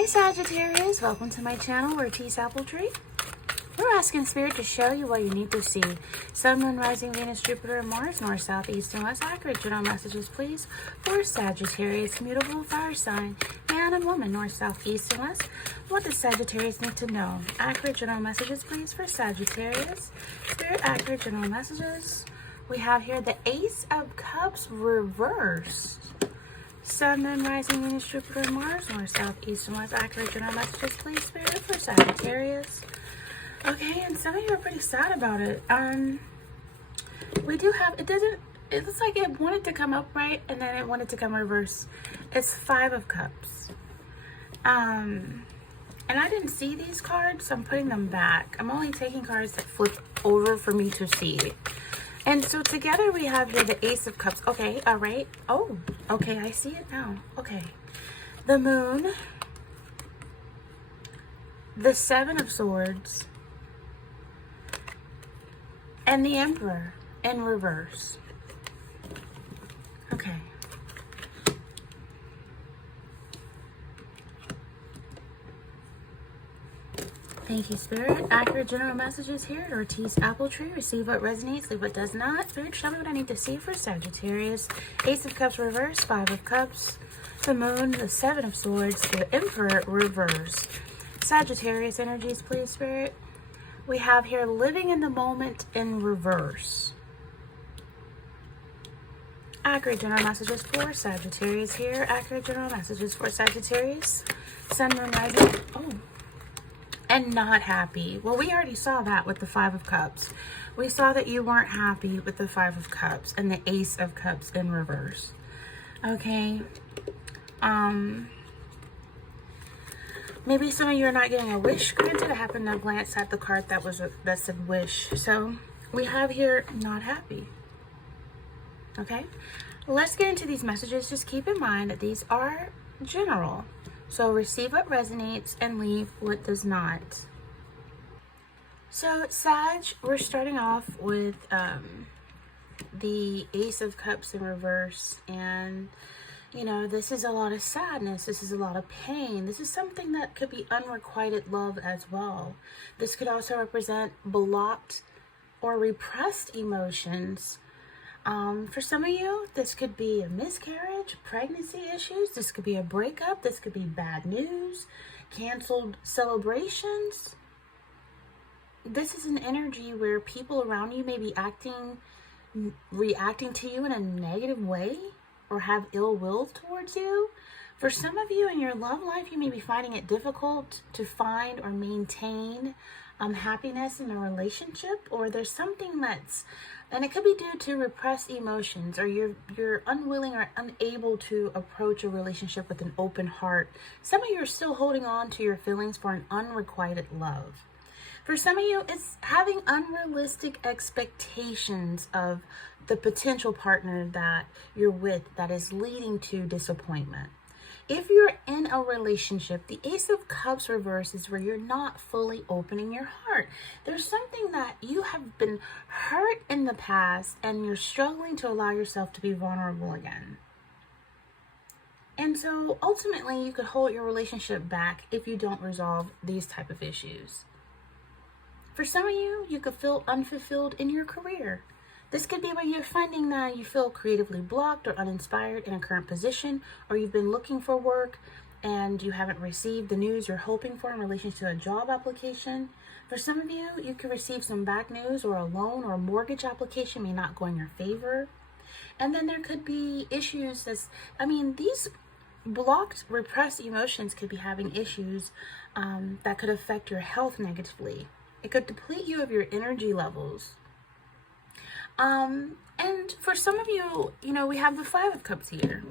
Hi Sagittarius, welcome to my channel, we're Tease Apple Tree. We're asking Spirit to show you what you need to see. Sun, Moon, Rising, Venus, Jupiter, and Mars, North, South, East, and West. Accurate general messages, please, for Sagittarius, mutable fire sign, man and woman, North, South, East, and West. What does Sagittarius need to know? Accurate general messages, please, for Sagittarius. Spirit, accurate general messages. We have here the Ace of Cups reversed. Sun, Moon, Rising, Venus, Jupiter, Mars, North, South, East, and West. Accurate general messages, please, Spirit, for Sagittarius. Okay, and some of you are pretty sad about it. We do have, it looks like it wanted to come upright and then it wanted to come reverse. It's Five of Cups. And I didn't see these cards, so I'm putting them back. I'm only taking cards that flip over for me to see. And so together we have here the Ace of Cups. Okay, all right. Oh, okay, I see it now. Okay. The Moon, the Seven of Swords, and the Emperor in reverse. Okay. Thank you, Spirit. Accurate general messages here at Ortiz Apple Tree. Receive what resonates, leave what does not. Spirit, show me what I need to see for Sagittarius. Ace of Cups reverse, Five of Cups, the Moon, the Seven of Swords, the Emperor reverse. Sagittarius energies, please, Spirit. We have here living in the moment in reverse. Accurate general messages for Sagittarius here. Accurate general messages for Sagittarius. Sun, Moon, Rising. Oh. And not happy. Well, we already saw that with the Five of Cups. We saw that you weren't happy with the Five of Cups and the Ace of Cups in reverse. Okay. Maybe some of you are not getting a wish granted. I happened to glance at the card that said wish. So we have here not happy. Okay. Let's get into these messages. Just keep in mind that these are general. So receive what resonates and leave what does not. So Sag, we're starting off with the Ace of Cups in reverse. And, you know, this is a lot of sadness. This is a lot of pain. This is something that could be unrequited love as well. This could also represent blocked or repressed emotions. For some of you, this could be a miscarriage, pregnancy issues. This could be a breakup. This could be bad news, canceled celebrations. This is an energy where people around you may be reacting to you in a negative way or have ill will towards you. For some of you in your love life, you may be finding it difficult to find or maintain happiness in a relationship, or there's something and it could be due to repressed emotions, or you're unwilling or unable to approach a relationship with an open heart. Some of you are still holding on to your feelings for an unrequited love. For some of you, it's having unrealistic expectations of the potential partner that you're with that is leading to disappointment. If you're in a relationship, the Ace of Cups reverse is where you're not fully opening your heart. There's something that you have been hurt in the past and you're struggling to allow yourself to be vulnerable again. And so ultimately you could hold your relationship back if you don't resolve these type of issues. For some of you, you could feel unfulfilled in your career. This could be where you're finding that you feel creatively blocked or uninspired in a current position, or you've been looking for work and you haven't received the news you're hoping for in relation to a job application. For some of you, you could receive some bad news, or a loan or a mortgage application may not go in your favor. And then there could be issues these blocked, repressed emotions could be having issues that could affect your health negatively. It could deplete you of your energy levels. And for some of you, we have the Five of Cups here.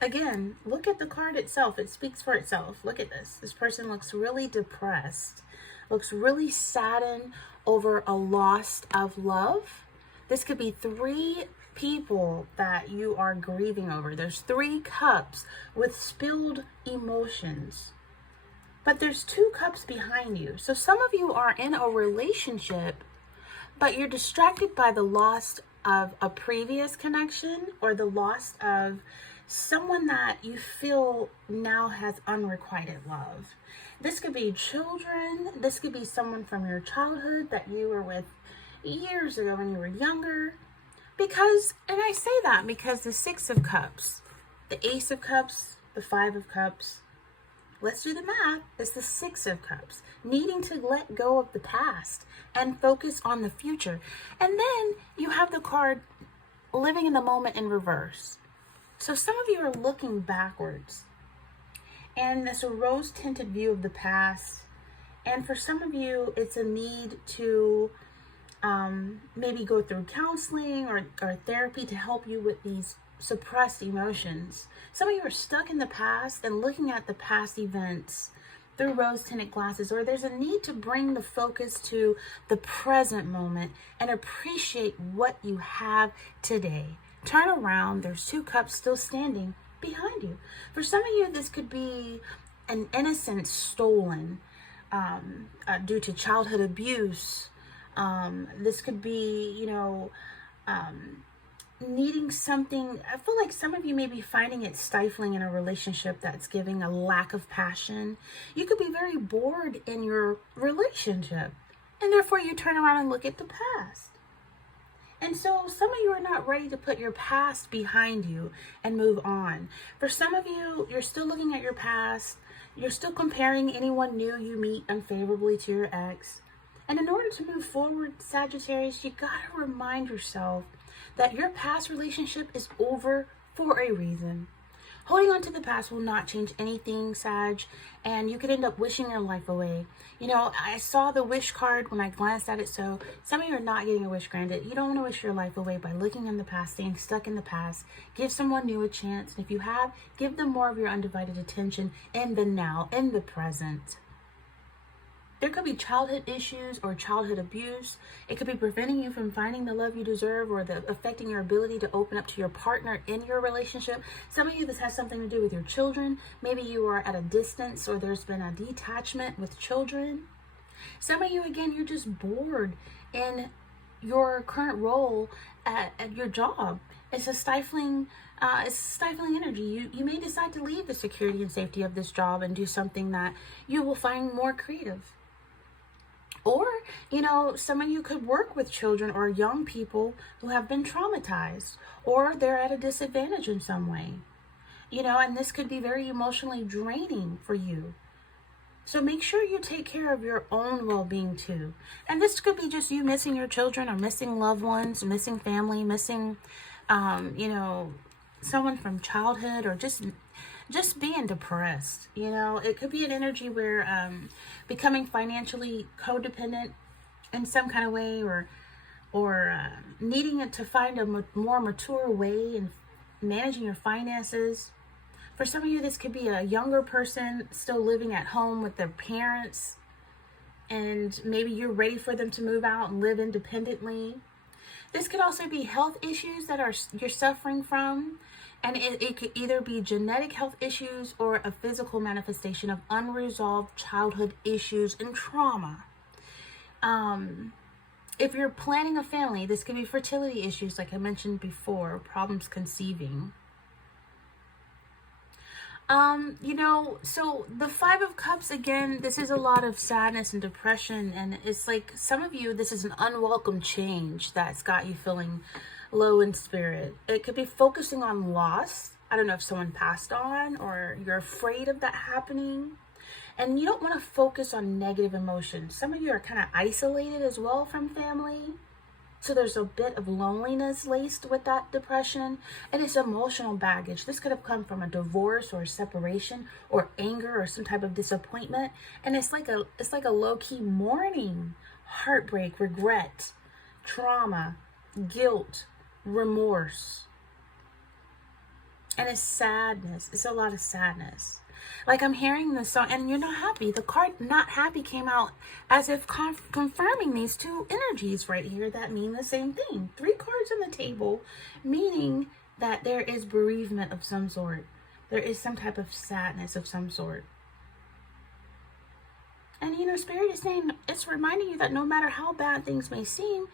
Again, look at the card itself. It speaks for itself. Look at this. This person looks really depressed, looks really saddened over a loss of love. This could be three people that you are grieving over. There's three cups with spilled emotions. But there's two cups behind you. So some of you are in a relationship, but you're distracted by the loss of a previous connection or the loss of someone that you feel now has unrequited love. This could be children. This could be someone from your childhood that you were with years ago when you were younger. Because, and I say that because the Six of Cups, the Ace of Cups, the Five of Cups, let's do the math, it's the Six of Cups. Needing to let go of the past and focus on the future. And then you have the card living in the moment in reverse. So some of you are looking backwards. And there's a rose-tinted view of the past. And for some of you, it's a need to maybe go through counseling or therapy to help you with these suppressed emotions. Some of you are stuck in the past and looking at the past events through rose-tinted glasses, or there's a need to bring the focus to the present moment and appreciate what you have today. Turn around, there's two cups still standing behind you. For some of you, this could be an innocence stolen due to childhood abuse. This could be, needing something. I feel like some of you may be finding it stifling in a relationship that's giving a lack of passion. You could be very bored in your relationship, and therefore you turn around and look at the past. And so some of you are not ready to put your past behind you and move on. For some of you, you're still looking at your past. You're still comparing anyone new you meet unfavorably to your ex. And in order to move forward, Sagittarius, you gotta remind yourself that your past relationship is over for a reason. Holding on to the past will not change anything, Sag, and you could end up wishing your life away. I saw the wish card when I glanced at it, so some of you are not getting a wish granted. You don't want to wish your life away by looking in the past, staying stuck in the past. Give someone new a chance, and if you have, give them more of your undivided attention in the now, in the present. There could be childhood issues or childhood abuse. It could be preventing you from finding the love you deserve or affecting your ability to open up to your partner in your relationship. Some of you, this has something to do with your children. Maybe you are at a distance or there's been a detachment with children. Some of you, again, you're just bored in your current role at your job. It's a stifling energy. You may decide to leave the security and safety of this job and do something that you will find more creative. Or, some of you could work with children or young people who have been traumatized, or they're at a disadvantage in some way, and this could be very emotionally draining for you. So make sure you take care of your own well-being too. And this could be just you missing your children or missing loved ones, missing family, missing, someone from childhood, or just being depressed. It could be an energy where becoming financially codependent in some kind of way, or needing it to find a more mature way in managing your finances. For some of you, this could be a younger person still living at home with their parents, and maybe you're ready for them to move out and live independently. This could also be health issues that you're suffering from. And it could either be genetic health issues or a physical manifestation of unresolved childhood issues and trauma. If you're planning a family, this could be fertility issues, like I mentioned before, problems conceiving. So the Five of Cups, again, this is a lot of sadness and depression. And it's like some of you, this is an unwelcome change that's got you feeling low in spirit. It could be focusing on loss. I don't know if someone passed on or you're afraid of that happening. And you don't want to focus on negative emotions. Some of you are kind of isolated as well from family. So there's a bit of loneliness laced with that depression. And it's emotional baggage. This could have come from a divorce or a separation or anger or some type of disappointment. And it's like a low-key mourning, heartbreak, regret, trauma, guilt, remorse. And it's sadness. It's a lot of sadness. Like I'm hearing this song and you're not happy. The card not happy came out as if confirming these two energies right here that mean the same thing. 3 cards on the table, meaning that there is bereavement of some sort. There is some type of sadness of some sort. And Spirit is saying, it's reminding you that no matter how bad things may seem,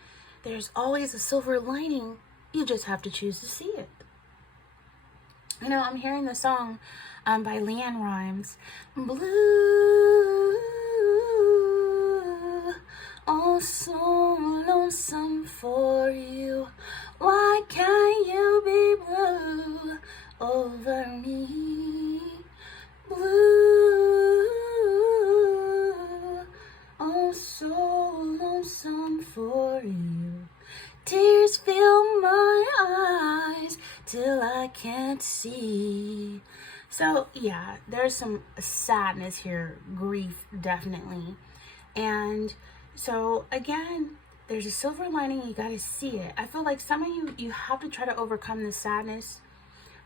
there's always a silver lining. You just have to choose to see it. I'm hearing the song by Leanne Rhymes. Blue, oh so lonesome for you. Why can't you be blue over me? Blue, oh so lonesome for you. Tears fill my eyes till I can't see. So yeah, there's some sadness here, grief definitely. And so again, there's a silver lining, you got to see it. I feel like some of you have to try to overcome the sadness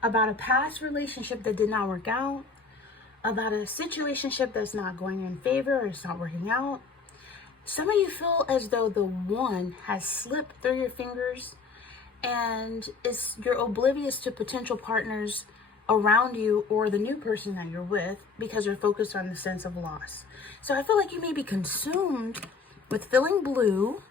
about a past relationship that did not work out, about a situationship that's not going in favor or it's not working out. Some of you feel as though the one has slipped through your fingers and you're oblivious to potential partners around you or the new person that you're with because you're focused on the sense of loss. So I feel like you may be consumed with feeling blue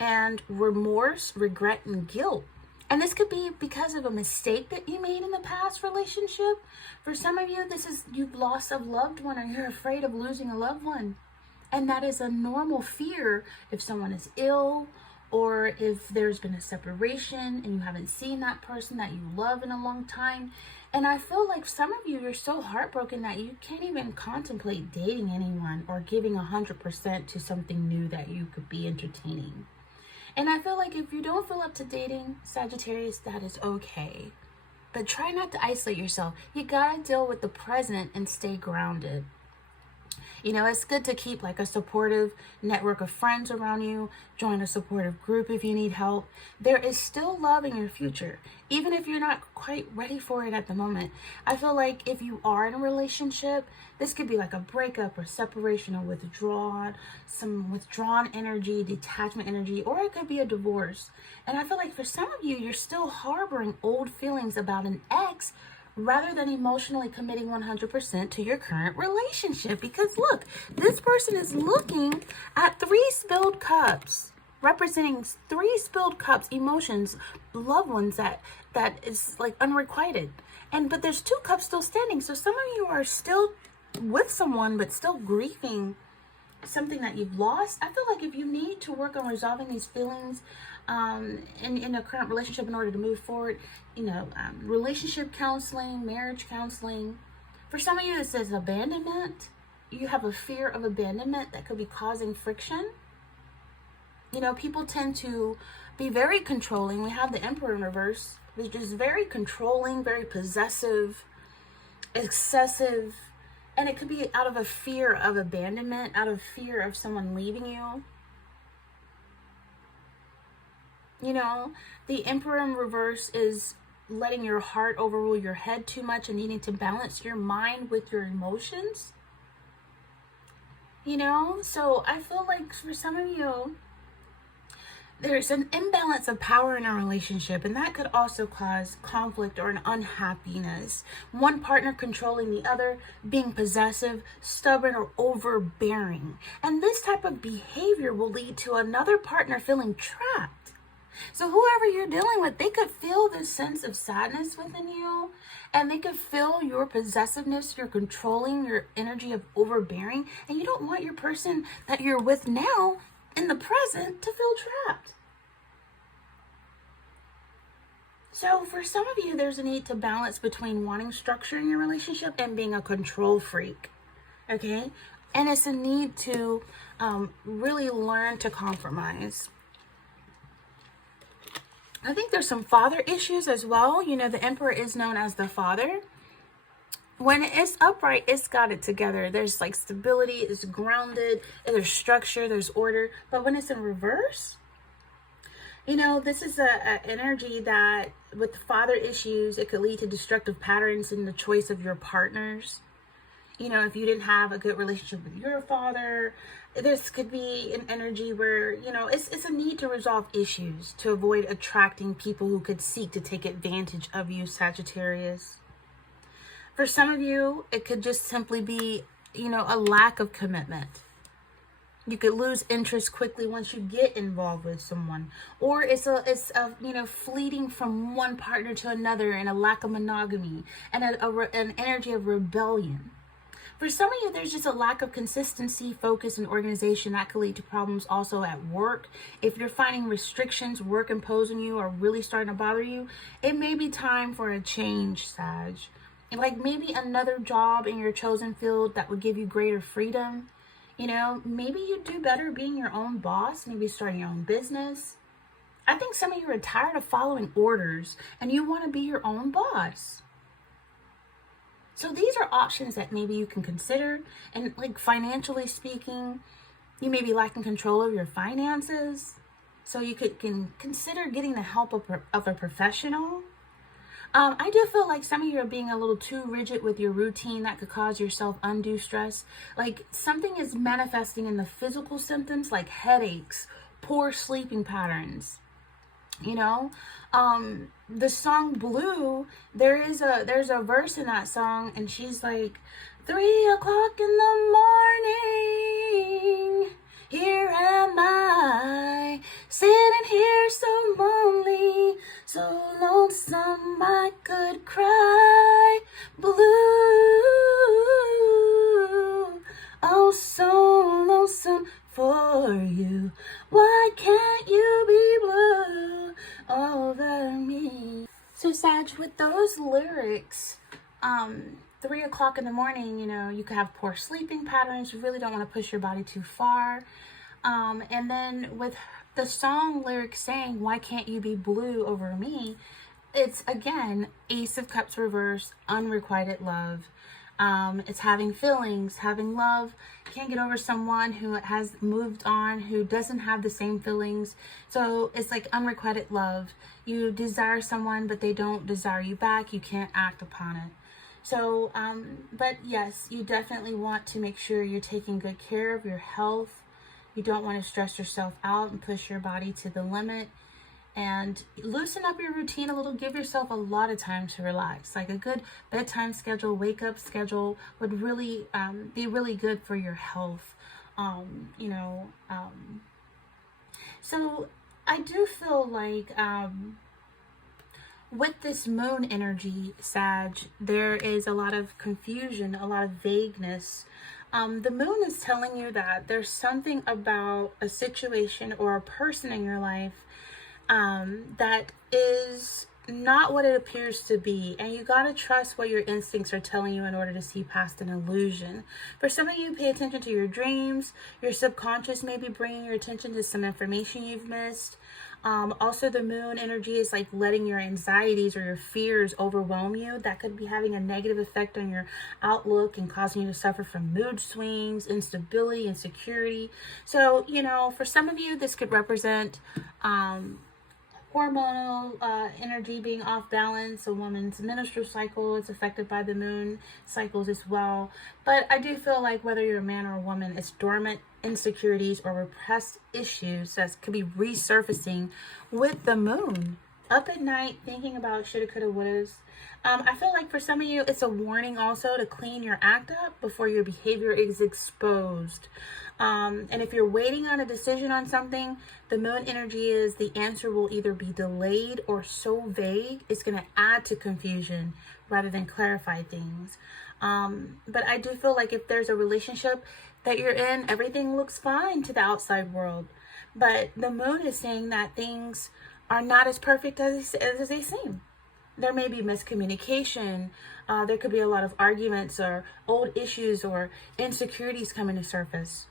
and remorse, regret, and guilt. And this could be because of a mistake that you made in the past relationship. For some of you, this is you've lost a loved one or you're afraid of losing a loved one. And that is a normal fear if someone is ill or if there's been a separation and you haven't seen that person that you love in a long time. And I feel like some of you, you're so heartbroken that you can't even contemplate dating anyone or giving 100% to something new that you could be entertaining. And I feel like if you don't feel up to dating, Sagittarius, that is okay. But try not to isolate yourself. You gotta deal with the present and stay grounded. It's good to keep like a supportive network of friends around you. Join a supportive group if you need help. There is still love in your future, even if you're not quite ready for it at the moment. I feel like if you are in a relationship, this could be like a breakup or separation or some withdrawn energy, detachment energy, or it could be a divorce. And I feel like for some of you, you're still harboring old feelings about an ex rather than emotionally committing 100% to your current relationship. Because look, this person is looking at 3 spilled cups, representing 3 spilled cups, emotions, loved ones that is like unrequited. But there's 2 cups still standing. So some of you are still with someone, but still grieving something that you've lost. I feel like if you need to work on resolving these feelings in a current relationship in order to move forward, relationship counseling, marriage counseling. For some of you, this is abandonment. You have a fear of abandonment that could be causing friction. People tend to be very controlling. We have the Emperor in reverse, which is very controlling, very possessive, excessive. And it could be out of a fear of abandonment, out of fear of someone leaving you. The Emperor in reverse is letting your heart overrule your head too much and needing to balance your mind with your emotions. So I feel like for some of you, there's an imbalance of power in a relationship, and that could also cause conflict or an unhappiness. One partner controlling the other, being possessive, stubborn, or overbearing. And this type of behavior will lead to another partner feeling trapped. So whoever you're dealing with, they could feel this sense of sadness within you, and they could feel your possessiveness, your controlling, your energy of overbearing, and you don't want your person that you're with now in the present to feel trapped. So for some of you, there's a need to balance between wanting structure in your relationship and being a control freak, okay? And it's a need to really learn to compromise. I think there's some father issues as well. The Emperor is known as the father. When it's upright, it's got it together. There's like stability, it's grounded, there's structure, there's order. But when it's in reverse, this is a energy that with father issues, it could lead to destructive patterns in the choice of your partners. If you didn't have a good relationship with your father, this could be an energy where, it's a need to resolve issues to avoid attracting people who could seek to take advantage of you, Sagittarius. For some of you, it could just simply be, a lack of commitment. You could lose interest quickly once you get involved with someone, or it's a fleeting from one partner to another, and a lack of monogamy, and an energy of rebellion. For some of you, there's just a lack of consistency, focus, and organization that could lead to problems also at work. If you're finding restrictions, work imposing you, are really starting to bother you, it may be time for a change, Sag. Like maybe another job in your chosen field that would give you greater freedom. Maybe you do better being your own boss, maybe starting your own business. I think some of you are tired of following orders and you want to be your own boss. So these are options that maybe you can consider. And like financially speaking, you may be lacking control of your finances. So you can consider getting the help of a professional. I do feel like some of you are being a little too rigid with your routine that could cause yourself undue stress. Like something is manifesting in the physical symptoms like headaches, poor sleeping patterns. The song Blue, there's a verse in that song and she's like, 3:00 in the morning, here am I, sitting here so lonely, so lonesome I could cry. Blue, oh so lonesome for you. Why can't you be blue over me? So Sag, with those lyrics, 3:00 in the morning, you could have poor sleeping patterns. You really don't want to push your body too far. And then with the song lyrics saying, why can't you be blue over me? It's again, Ace of Cups reverse, unrequited love. It's having feelings, having love. Can't get over someone who has moved on, who doesn't have the same feelings. So it's like unrequited love. You desire someone, but they don't desire you back. You can't act upon it. So, but yes, you definitely want to make sure you're taking good care of your health. You don't want to stress yourself out and push your body to the limit. And loosen up your routine a little. Give yourself a lot of time to relax. Like a good bedtime schedule, wake up schedule would really be really good for your health. So I do feel like with this moon energy, Sag, there is a lot of confusion, a lot of vagueness. The moon is telling you that there's something about a situation or a person in your life that is not what it appears to be, and you got to trust what your instincts are telling you in order to see past an illusion. For some of you, pay attention to your dreams. Your subconscious may be bringing your attention to some information you've missed. Also, the moon energy is like letting your anxieties or your fears overwhelm you. That could be having a negative effect on your outlook and causing you to suffer from mood swings, instability, insecurity. So, for some of you, this could represent hormonal energy being off balance. A woman's menstrual cycle is affected by the moon cycles as well. But I do feel like whether you're a man or a woman, it's dormant insecurities or repressed issues that could be resurfacing with the moon. Up at night thinking about shoulda, coulda, wouldas. I feel like for some of you, it's a warning also to clean your act up before your behavior is exposed. And if you're waiting on a decision on something, the moon energy is the answer will either be delayed or so vague, it's going to add to confusion rather than clarify things. But I do feel like if there's a relationship that you're in, everything looks fine to the outside world. But the moon is saying that things are not as perfect as they seem. There may be miscommunication. There could be a lot of arguments or old issues or insecurities coming to surface.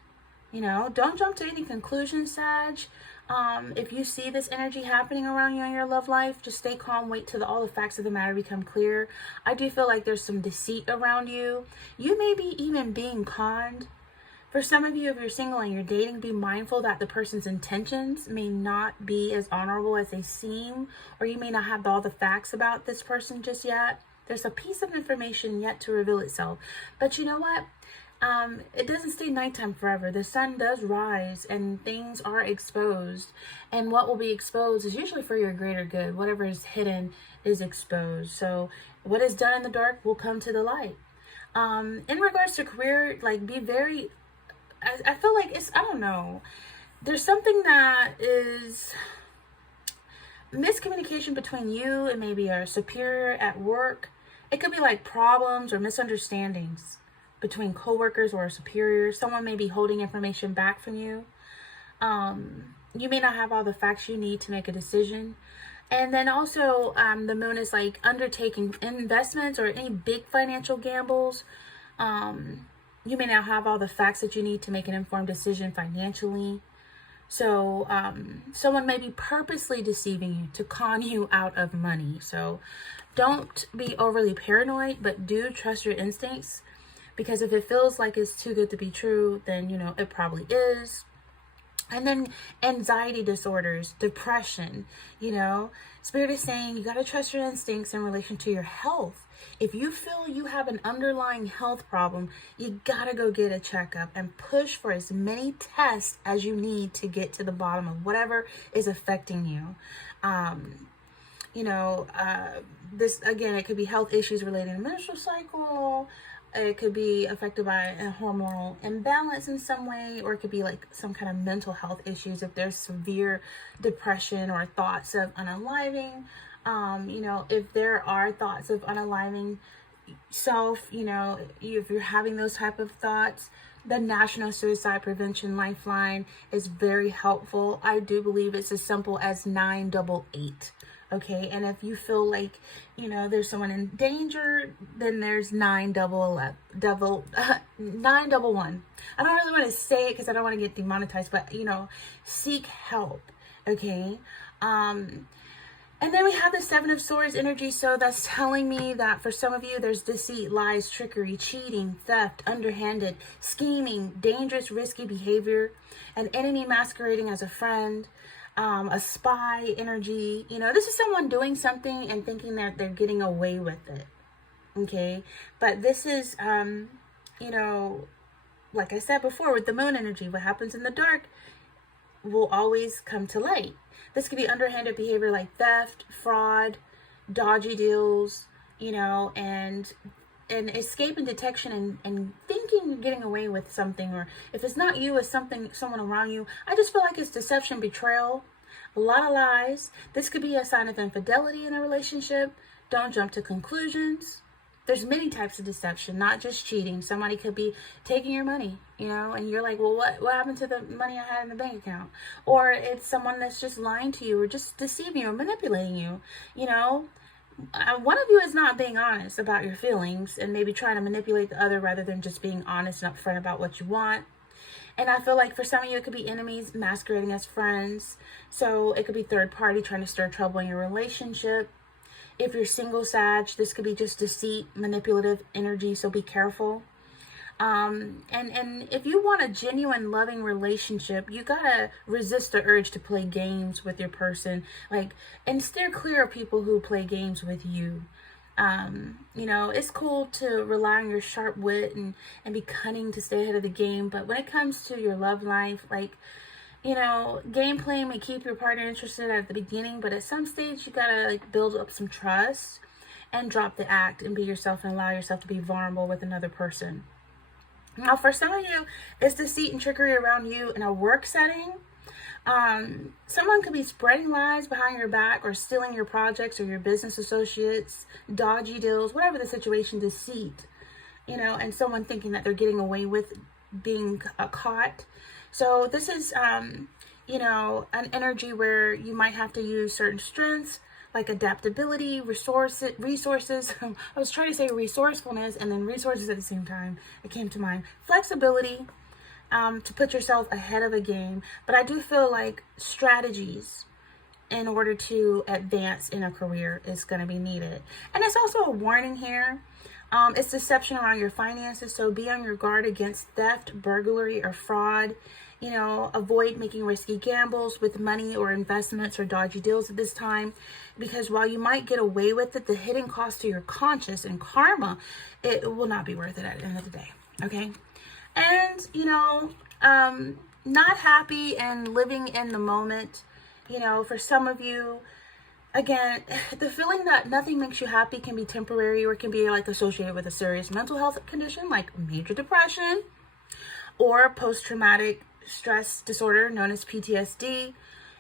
Don't jump to any conclusions, Sag. If you see this energy happening around you in your love life, just stay calm, wait till all the facts of the matter become clear. I do feel like there's some deceit around you. You may be even being conned. For some of you, if you're single and you're dating, be mindful that the person's intentions may not be as honorable as they seem, or you may not have all the facts about this person just yet. There's a piece of information yet to reveal itself. But you know what? It doesn't stay nighttime forever. The sun does rise and things are exposed. And what will be exposed is usually for your greater good. Whatever is hidden is exposed. So what is done in the dark will come to the light. In regards to career, like be very... I feel like it's, I don't know. There's something that is miscommunication between you and maybe a superior at work. It could be like problems or misunderstandings between coworkers or a superior. Someone may be holding information back from you. You may not have all the facts you need to make a decision. And then also, the moon is like undertaking investments or any big financial gambles. You may not have all the facts that you need to make an informed decision financially. So someone may be purposely deceiving you to con you out of money. So don't be overly paranoid, but do trust your instincts, because if it feels like it's too good to be true, then, you know, it probably is. And then anxiety disorders, depression, you know, Spirit is saying you got to trust your instincts in relation to your health. If you feel you have an underlying health problem, you got to go get a checkup and push for as many tests as you need to get to the bottom of whatever is affecting you. This, again, it could be health issues related to the menstrual cycle. It could be affected by a hormonal imbalance in some way, or it could be like some kind of mental health issues if there's severe depression or thoughts of unaliving. If there are thoughts of unaliving self, if you're having those type of thoughts, the National Suicide Prevention Lifeline is very helpful. I do believe it's as simple as 988. Okay, and if you feel like, there's someone in danger, then there's 911. I don't really want to say it because I don't want to get demonetized, but, seek help, okay? And then we have the Seven of Swords energy, so that's telling me that for some of you, there's deceit, lies, trickery, cheating, theft, underhanded, scheming, dangerous, risky behavior, an enemy masquerading as a friend, a spy energy. This is someone doing something and thinking that they're getting away with it. Okay. But this is, like I said before, with the moon energy, what happens in the dark will always come to light. This could be underhanded behavior like theft, fraud, dodgy deals, and escaping detection and thinking you're getting away with something, or if it's not you, it's someone around you. I just feel like it's deception, betrayal, a lot of lies. This could be a sign of infidelity in a relationship. Don't jump to conclusions. There's many types of deception, not just cheating. Somebody could be taking your money, and you're like, well, what happened to the money I had in the bank account? Or it's someone that's just lying to you or just deceiving you or manipulating you, One of you is not being honest about your feelings and maybe trying to manipulate the other rather than just being honest and upfront about what you want. And I feel like for some of you, it could be enemies masquerading as friends. So it could be third party trying to stir trouble in your relationship. If you're single, Sag, this could be just deceit, manipulative energy, so be careful. And if you want a genuine loving relationship, you gotta resist the urge to play games with your person, and steer clear of people who play games with you. It's cool to rely on your sharp wit and be cunning to stay ahead of the game, but when it comes to your love life, gameplay may keep your partner interested at the beginning, but at some stage you gotta build up some trust and drop the act and be yourself and allow yourself to be vulnerable with another person. Now, for some of you, it's deceit and trickery around you in a work setting. Someone could be spreading lies behind your back or stealing your projects or your business associates, dodgy deals, whatever the situation, deceit, and someone thinking that they're getting away with being caught. So this is, an energy where you might have to use certain strengths like adaptability, resources. I was trying to say resourcefulness and then resources at the same time. It came to mind. Flexibility, to put yourself ahead of a game. But I do feel like strategies in order to advance in a career is going to be needed. And it's also a warning here. It's deception around your finances. So be on your guard against theft, burglary, or fraud. Avoid making risky gambles with money or investments or dodgy deals at this time, because while you might get away with it, the hidden cost to your conscience and karma, it will not be worth it at the end of the day. Okay. And, not happy and living in the moment, for some of you, again, the feeling that nothing makes you happy can be temporary or can be associated with a serious mental health condition like major depression. or post-traumatic stress disorder known as PTSD.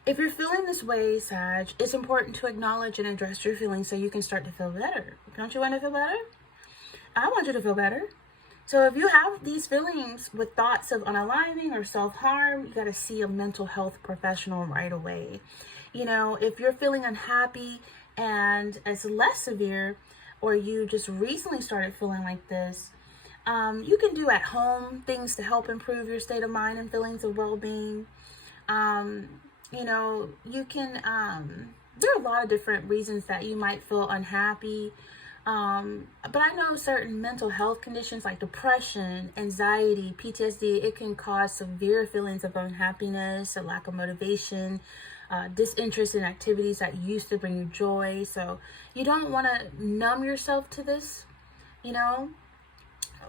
If you're feeling this way, Sag, it's important to acknowledge and address your feelings so you can start to feel better. Don't you want to feel better? I want you to feel better. So if you have these feelings with thoughts of unaligning or self-harm, you got to see a mental health professional right away. You know, if you're feeling unhappy and it's less severe, or you just recently started feeling like this, you can do at home things to help improve your state of mind and feelings of well-being. You know, you can, there are a lot of different reasons that you might feel unhappy. But I know certain mental health conditions like depression, anxiety, PTSD, it can cause severe feelings of unhappiness, a lack of motivation, disinterest in activities that used to bring you joy. So you don't want to numb yourself to this, you know,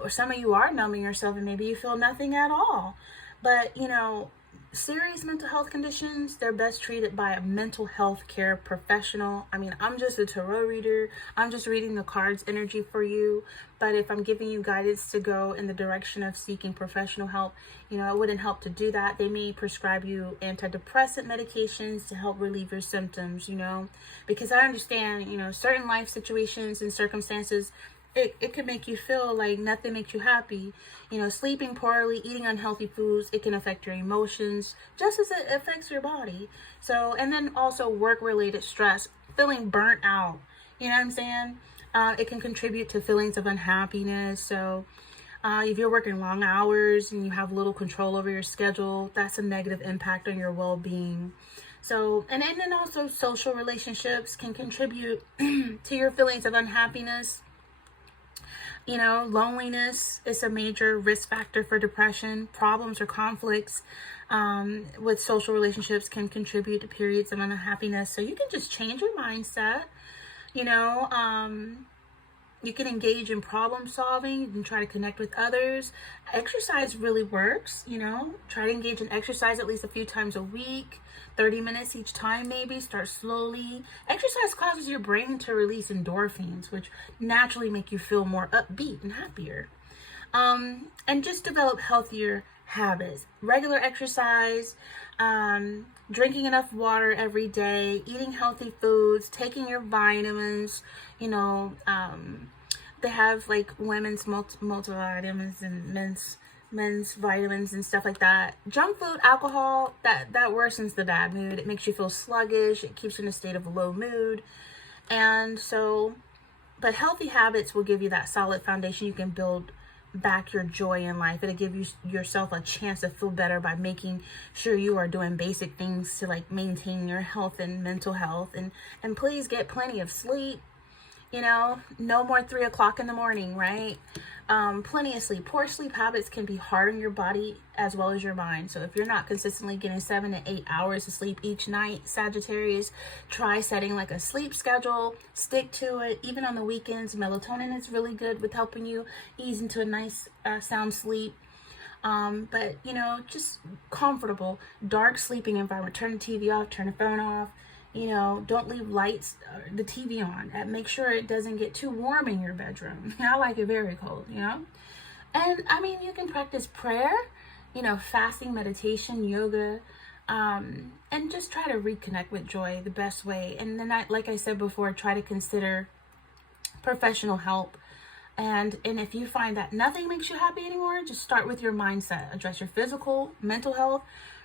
or some of you are numbing yourself and maybe you feel nothing at all. But, you know, serious mental health conditions, they're best treated by a mental health care professional. I mean, I'm just a tarot reader. I'm just reading the cards energy for you. But if I'm giving you guidance to go in the direction of seeking professional help, you know, it wouldn't help to do that. They may prescribe you antidepressant medications to help relieve your symptoms, you know, because I understand, you know, certain life situations and circumstances, it can make you feel like nothing makes you happy. You know, sleeping poorly, eating unhealthy foods, it can affect your emotions just as it affects your body. So, and then also work-related stress, feeling burnt out, you know what I'm saying? It can contribute to feelings of unhappiness. So, if you're working long hours and you have little control over your schedule, that's a negative impact on your well-being. So, and then also social relationships can contribute to your feelings of unhappiness. You know, loneliness is a major risk factor for depression. Problems or conflicts with social relationships can contribute to periods of unhappiness. So you can just change your mindset. You know, you can engage in problem solving. You can try to connect with others. Exercise really works, you know. Try to engage in exercise at least a few times a week. 30 minutes each time maybe. Start slowly. Exercise causes your brain to release endorphins, which naturally make you feel more upbeat and happier. And just develop healthier habits. Regular exercise, drinking enough water every day, eating healthy foods, taking your vitamins, you know, they have like women's multivitamins and men's vitamins and stuff like that. Junk food, alcohol, that worsens the bad mood. It makes you feel sluggish. It keeps you in a state of low mood. And so, but healthy habits will give you that solid foundation. You can build back your joy in life. It'll give you yourself a chance to feel better by making sure you are doing basic things to like maintain your health and mental health. And please get plenty of sleep. You know, no more 3 o'clock in the morning, right? Plenty of sleep. Poor sleep habits can be hard on your body as well as your mind. So if you're not consistently getting 7 to 8 hours of sleep each night, Sagittarius, try setting like a sleep schedule. Stick to it. Even on the weekends, melatonin is really good with helping you ease into a nice sound sleep. But, you know, just comfortable, dark sleeping environment. Turn the TV off, turn the phone off. You know, don't leave lights, the TV on. And make sure it doesn't get too warm in your bedroom. I like it very cold, you know. And, I mean, you can practice prayer, you know, fasting, meditation, yoga, and just try to reconnect with joy the best way. And then, like I said before, try to consider professional help. And if you find that nothing makes you happy anymore, just start with your mindset. Address your physical, mental health,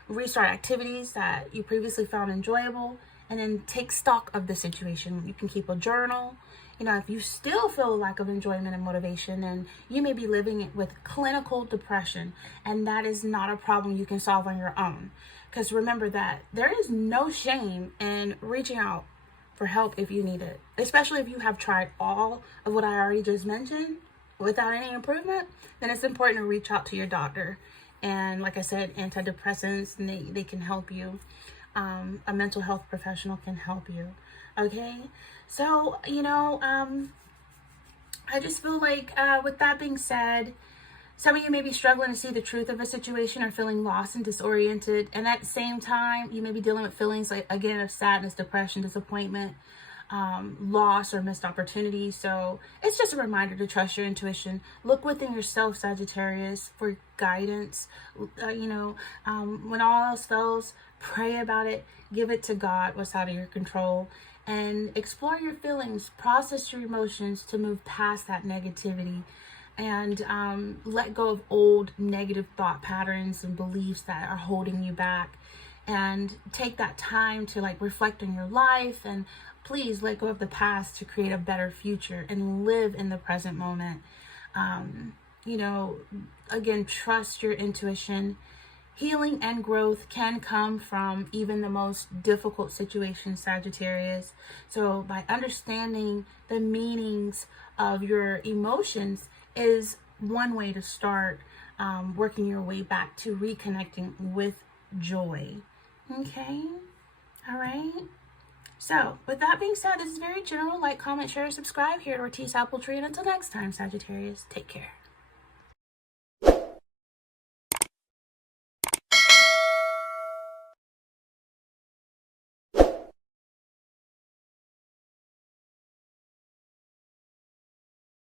restart activities that you previously found enjoyable, and then take stock of the situation. You can keep a journal. You know, if you still feel a lack of enjoyment and motivation, then you may be living with clinical depression, and that is not a problem you can solve on your own. Because remember that there is no shame in reaching out for help if you need it, especially if you have tried all of what I already just mentioned without any improvement. Then it's important to reach out to your doctor. And like I said, antidepressants, and they can help you. A mental health professional can help you. Okay, so you know, I just feel like with that being said, some of you may be struggling to see the truth of a situation or feeling lost and disoriented, and at the same time you may be dealing with feelings like, again, of sadness, depression, disappointment. loss or missed opportunity. So it's just a reminder to trust your intuition. Look within yourself, Sagittarius, for guidance. When all else fails, pray about it. Give it to God, what's out of your control. And explore your feelings. Process your emotions to move past that negativity. And let go of old negative thought patterns and beliefs that are holding you back. And take that time to reflect on your life, and please let go of the past to create a better future and live in the present moment. Again, trust your intuition. Healing and growth can come from even the most difficult situations, Sagittarius. So by understanding the meanings of your emotions is one way to start working your way back to reconnecting with joy. Okay. All right. So with that being said, this is very general. Like, comment, share, subscribe here at Ortiz Apple Tree. And until next time, Sagittarius, take care.